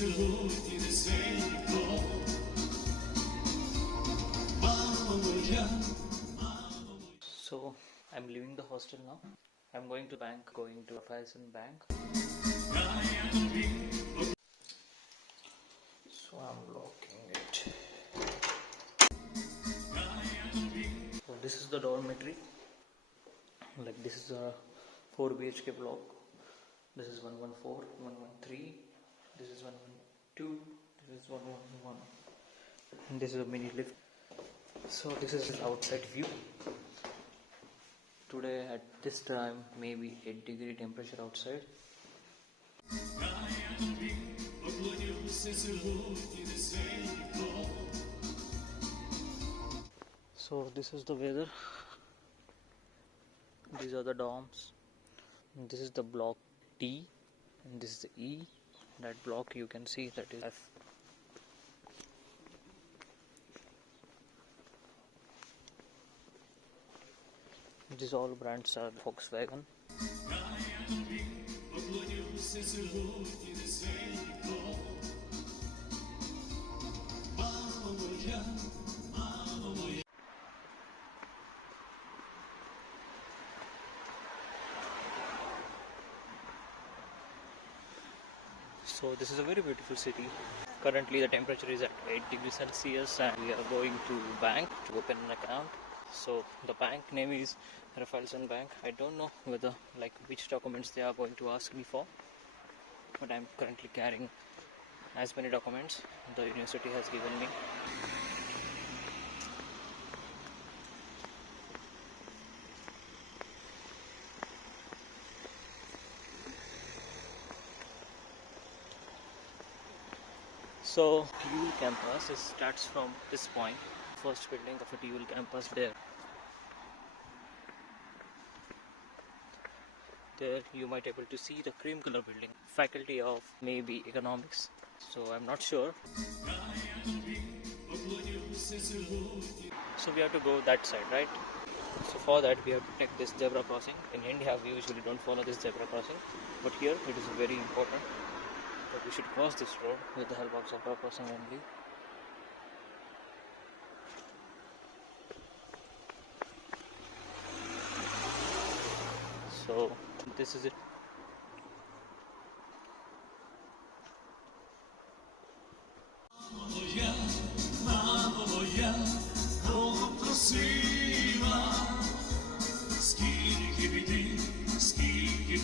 So I'm leaving the hostel now. I'm going to bank, going to Raiffeisen Bank. So I'm locking it. So this is the dormitory. Like this is a 4 BHK block. This is 114, 113. This is 112. This is 111. And this is a mini lift. So this is the outside view. Today at this time maybe 8-degree temperature outside. So this is the weather. These are the dorms. This is the block T and this is the E. That block you can see that is F. These all brands are Volkswagen. So this is a very beautiful city. Currently the temperature is at 8 degrees Celsius and we are going to bank to open an account. So the bank name is Raiffeisen Bank. I don't know whether which documents they are going to ask me for, but I'm currently carrying as many documents the university has given me. So TUL campus starts from this point, first building of a TUL campus there. There you might able to see the cream color building, faculty of maybe economics, so I'm not sure. So we have to go that side, right? So for that we have to take this zebra crossing. In India we usually don't follow this zebra crossing, but here it is very important that we should cross this road with the help of zebra crossing only. So this is it. Скільки ти, скільки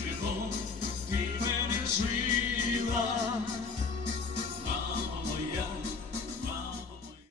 ти мене жила.